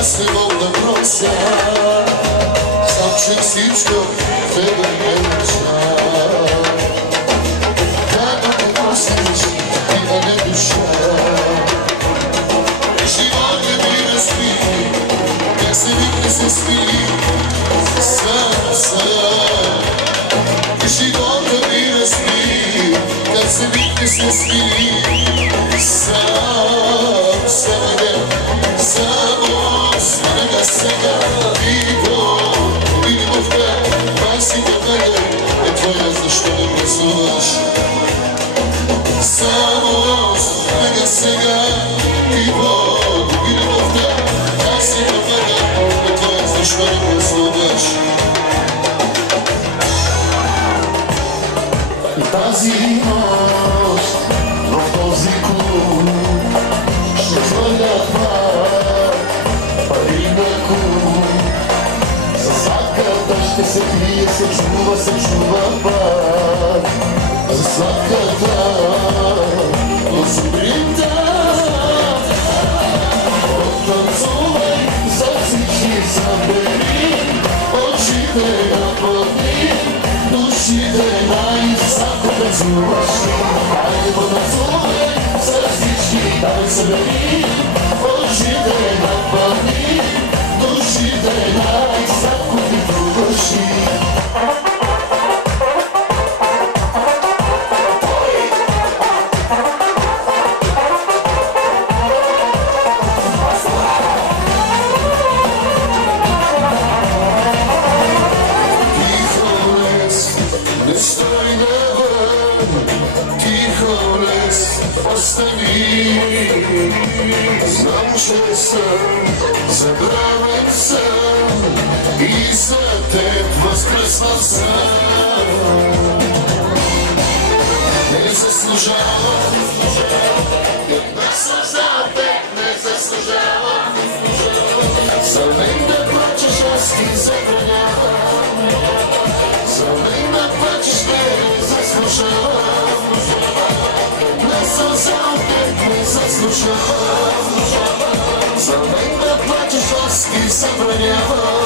Аз не мога да прося, знам, че всичко тебе не уча. Как да те простиш и да не душа, живота ми разби, как се викне се смили, сам. Живота ми разби, как се викне се смили, сам. Само сега и любовта, си веднага е твоя, защо не гласуваш? Само сега и любовта, си веднага е твоя, защо не гласуваш? И тази нощ в този клуб ще хвърля пари на куп. За сладката ще се крие, се чува пак. За сладката от сутринта оттанцувай за всички събери. Очите напълни, душите най-високо танцуваш. Хайде потанцувай за всички, дай събери. Очите напълни, душите най-високо танцуваш. Знам, че съм забравен съм и за теб възкръснал съм. Не заслужавам една сълза от теб, не заслужавам. За мен да плачеш, аз ти забранявам. За мен да плачеш, не заслужавам. Една сълза от теб не заслужавам. За мен да плачеш, аз ти забранявам.